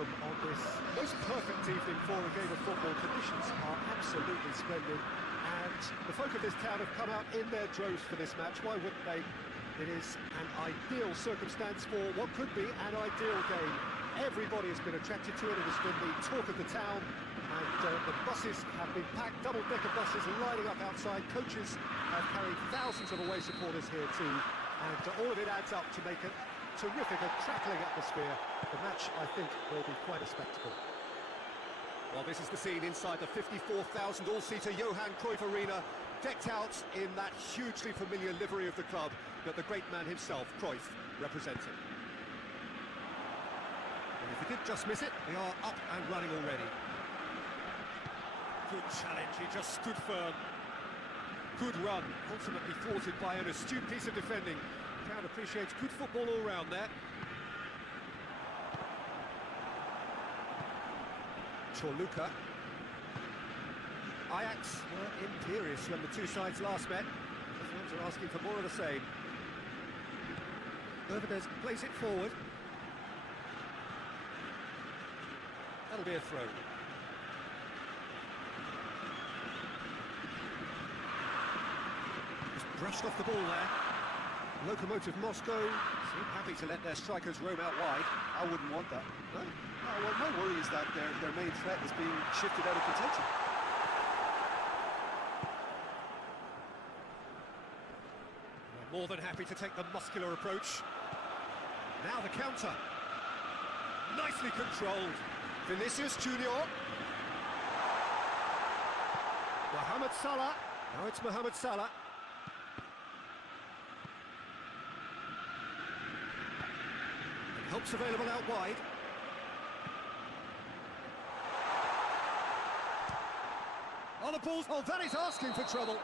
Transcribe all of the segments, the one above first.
welcome on this most perfect evening for a game of football. Conditions are absolutely splendid, and the folk of this town have come out in their droves for this match. Why wouldn't they? It is an ideal circumstance for what could be an ideal game. Everybody has been attracted to it. It has been the talk of the town, and the buses have been packed, double-decker buses lining up outside. Coaches have carried thousands of away supporters here too, and all of it adds up to make a terrific and crackling atmosphere. The match, I think, will be quite a spectacle. Well, this is the scene inside the 54,000 all-seater Johan Cruyff Arena, decked out in that hugely familiar livery of the club that the great man himself, Cruyff, represented. And if he did just miss it, they are up and running already. Good challenge, he just stood firm. Good run, ultimately thwarted by an astute piece of defending. The crowd appreciates good football all round there. Luka. Ajax were imperious when the two sides last met. The fans are asking for more of the same. Victus plays it forward. That'll be a throw. Just brushed off the ball there. Lokomotiv Moscow seem happy to let their strikers roam out wide. I wouldn't want that. No? Oh, well, my worry is that their main threat is being shifted out of contention. They're more than happy to take the muscular approach. Now the counter. Nicely controlled. Vinicius Junior. Mohamed Salah. Now it's Mohamed Salah. And help's available out wide. On the balls, oh, that is asking for trouble.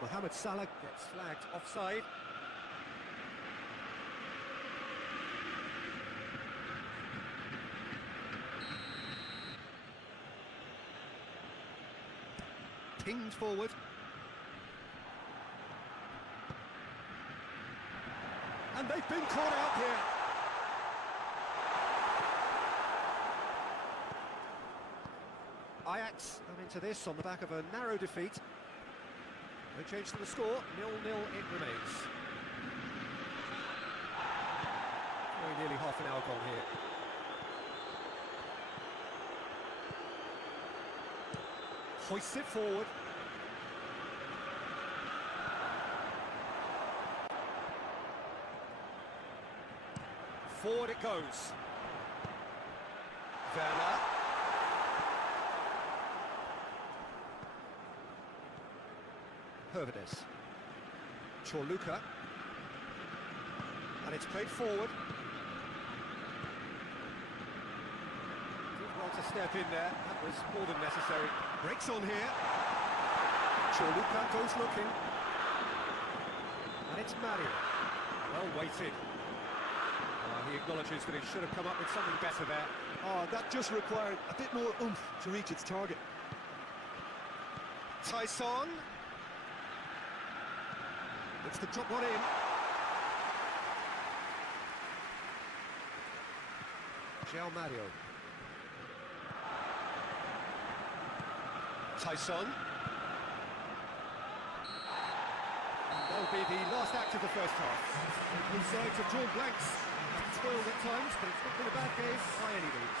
Mohamed Salah gets flagged offside. Pinged forward. And they've been caught out here. Ajax come into this on the back of a narrow defeat. No change to the score, 0-0 it remains. Very nearly half an hour gone here. Hoists it forward. Forward it goes. Werner. Victus. Luka. And it's played forward. Did well to step in there, that was more than necessary. Breaks on here. Luka goes looking. And it's Mario. Well weighted. He acknowledges that he should have come up with something better there. Oh, that just required a bit more oomph to reach its target. Tyson. Looks to drop one in. João Mario. Tyson. And that'll be the last act of the first half. Both sides have drawn blanks. Spoiled at times, but it's not been a bad game by any means.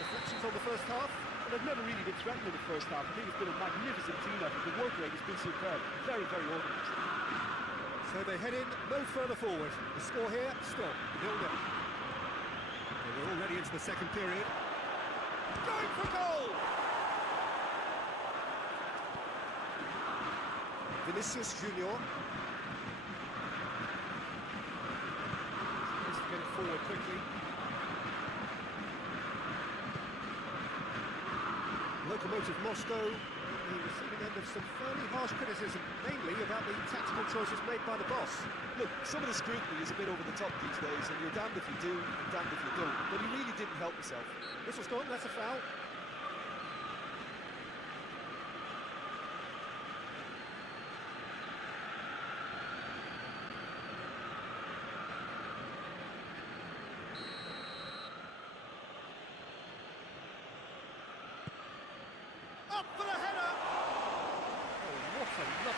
Reflections on the first half? They've never really been threatened in the first half. I think it's been a magnificent team effort. The work rate has been superb. Very, very organised. So they head in no further forward. The score here, still 0-0. We're already into the second period. Going for goal! Vinicius Junior. Tries to get it forward quickly. Lokomotiv Moscow, the receiving end of some fairly harsh criticism, mainly about the tactical choices made by the boss. Look, some of the scrutiny is a bit over the top these days, and you're damned if you do, and damned if you don't. But he really didn't help himself. Whistle's gone, that's a foul.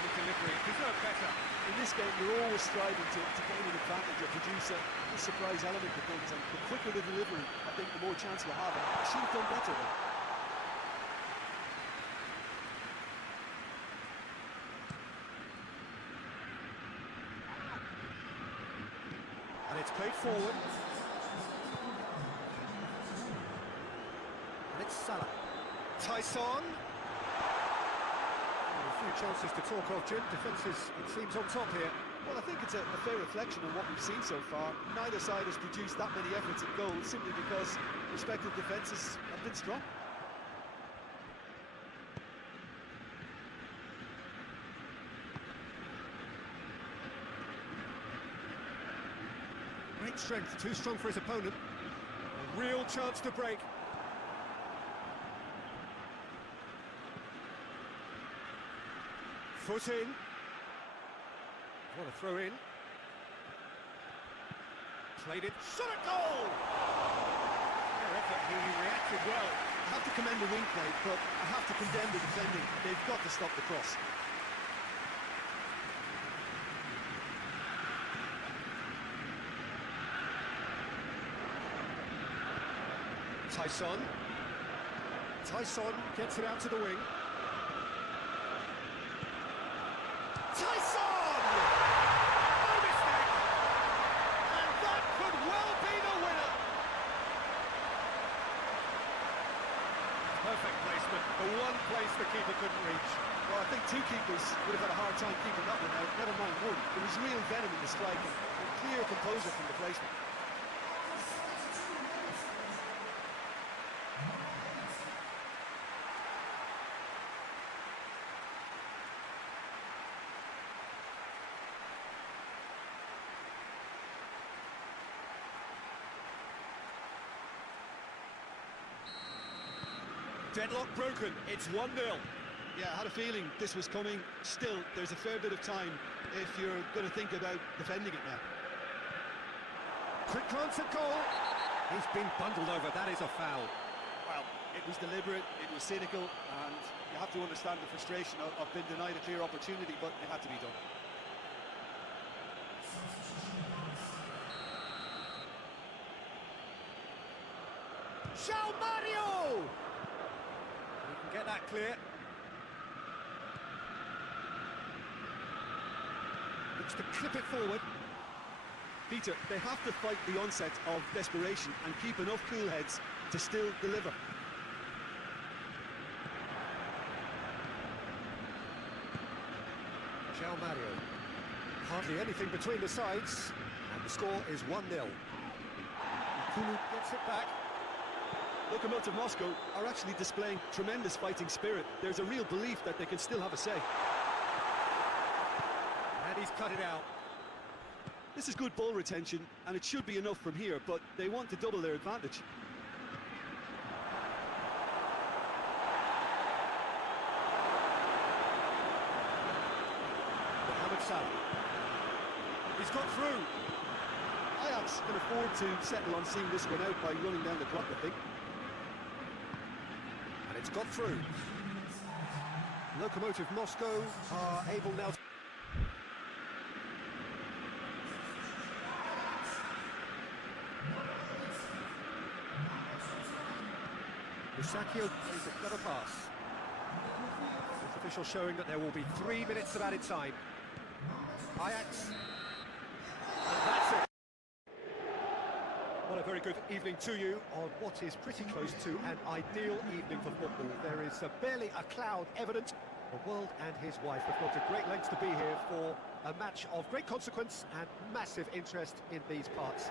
lovely delivery, deserved better. In this game, you're always striving to gain an advantage or produce a surprise element to things, and the quicker the delivery, I think the more chance you have. And I should have done better there. And it's played forward. And it's Salah. Tyson. A few chances to talk of, Jim. Defence is, it seems, on top here. Well, I think it's a fair reflection of what we've seen so far. Neither side has produced that many efforts at goal simply because respective defences have been strong. Great strength, too strong for his opponent. A real chance to break. Foot in. What a throw in. Played it. Shot at goal! He reacted well. I have to commend the wing play, but I have to condemn the defending. They've got to stop the cross. Tyson gets it out to the wing. Tyson! No mistake! And that could well be the winner! Perfect placement, the one place the keeper couldn't reach. Well, I think two keepers would have had a hard time keeping that one out, never mind one. There was real venom in the strike and clear composure from the placement. Deadlock broken, it's 1-0. Yeah, I had a feeling this was coming. Still, there's a fair bit of time if you're going to think about defending it now. Quick glance at goal. He's been bundled over, that is a foul. Well, it was deliberate, it was cynical, and you have to understand the frustration of being denied a clear opportunity, but it had to be done. João Mario! He can get that clear. Looks to clip it forward. Peter, they have to fight the onset of desperation and keep enough cool heads to still deliver. João Mario. Hardly anything between the sides, and the score is 1-0. Kulu gets it back. Lokomotiv Moscow are actually displaying tremendous fighting spirit. There's a real belief that they can still have a say. And he's cut it out. This is good ball retention, and it should be enough from here, but they want to double their advantage. Mohamed Salah. He's got through. Ajax can afford to settle on seeing this one out by running down the clock, I think. And it's got through. Lokomotiv Moscow are able now to... Sakio plays a clever pass. This official showing that there will be 3 minutes of added time. Ajax. And that's it. Well, a very good evening to you on what is pretty close to an ideal evening for football. There is barely a cloud evident. The world and his wife have gone to great lengths to be here for a match of great consequence and massive interest in these parts.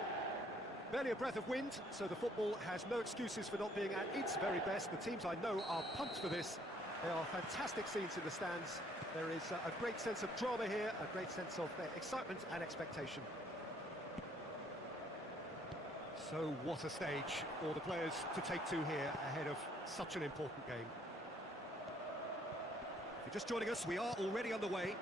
Barely a breath of wind, so the football has no excuses for not being at its very best. The teams I know are pumped for this. There are fantastic scenes in the stands. There is a great sense of drama here, a great sense of excitement and expectation. So what a stage for the players to take to here ahead of such an important game. If you're just joining us, we are already underway.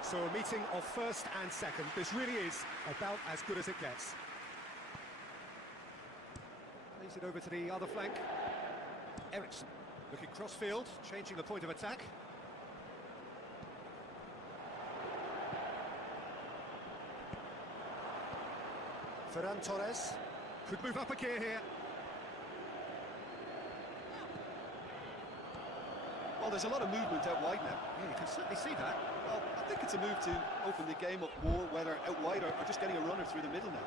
So a meeting of first and second. This really is about as good as it gets. Plays it over to the other flank. Eriksson looking cross-field, changing the point of attack. Ferran Torres could move up a gear here. Well, there's a lot of movement out wide now. Yeah, you can certainly see that. Well, I think it's a move to open the game up more, whether out wide or just getting a runner through the middle now.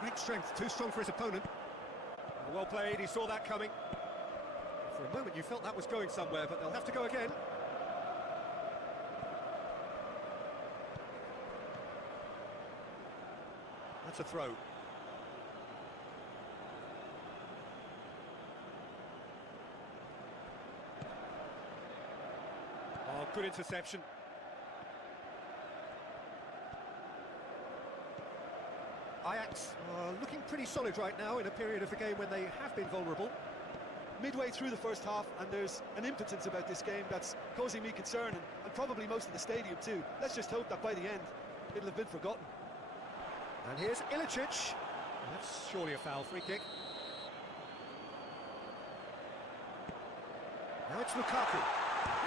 Great strength, too strong for his opponent. Well played, he saw that coming. For a moment you felt that was going somewhere, but they'll have to go again. That's a throw. Oh, good interception. Ajax are looking pretty solid right now in a period of the game when they have been vulnerable. Midway through the first half, and there's an impotence about this game that's causing me concern, and probably most of the stadium too. Let's just hope that by the end, it'll have been forgotten. And here's Ilicic. That's surely a foul, free kick. Now it's Lukaku.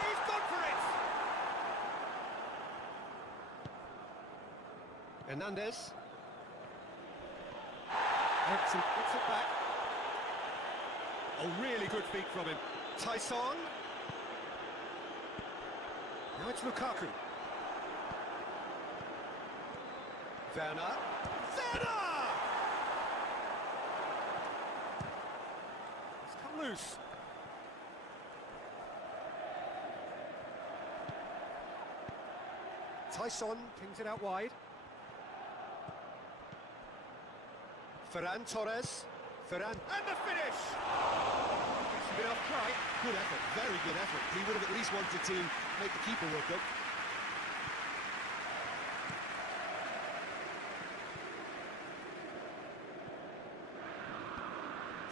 He's gone for it! Hernandez. Ericsson gets it back. Oh, really good feet from him. Tyson. Now it's Lukaku. Werner. Werner! It's come loose. Tyson pings it out wide. Ferran Torres. Ferran, and the finish! It's a bit off try. Good effort, very good effort. He would have at least wanted to make the keeper work up.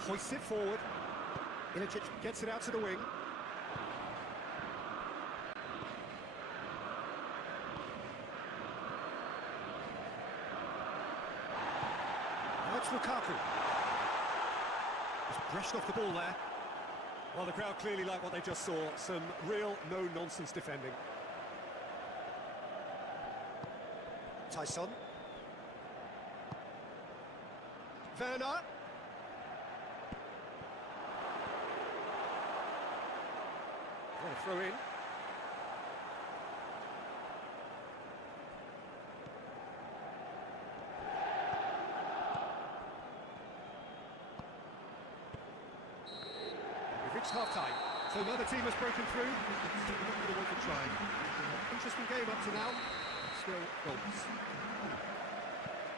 Hoists it forward. Ilicic gets it out to the wing. Now it's Lukaku. Just brushed off the ball there. Well, the crowd clearly like what they just saw. Some real no-nonsense defending. Tyson. Werner. What a throw in. We've reached half-time, so another team has broken through. Not going to want to try. Interesting game up to now. Still goals.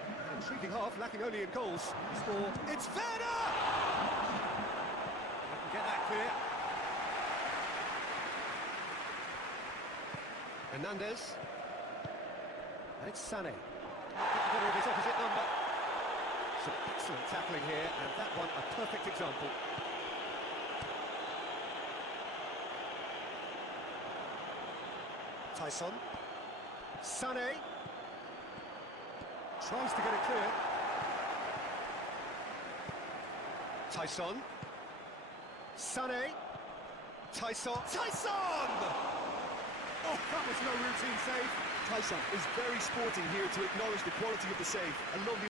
An intriguing half, lacking only in goals. The score. It's Werner! I can get that clear. Hernandez. And it's Sané. Better of his opposite number. Some excellent tackling here, and that one a perfect example. Tyson. Sané. Tries to get it clear. Tyson. Sané. Tyson. Tyson! Oh, that was no routine save. Tyson is very sporting here to acknowledge the quality of the save. A lovely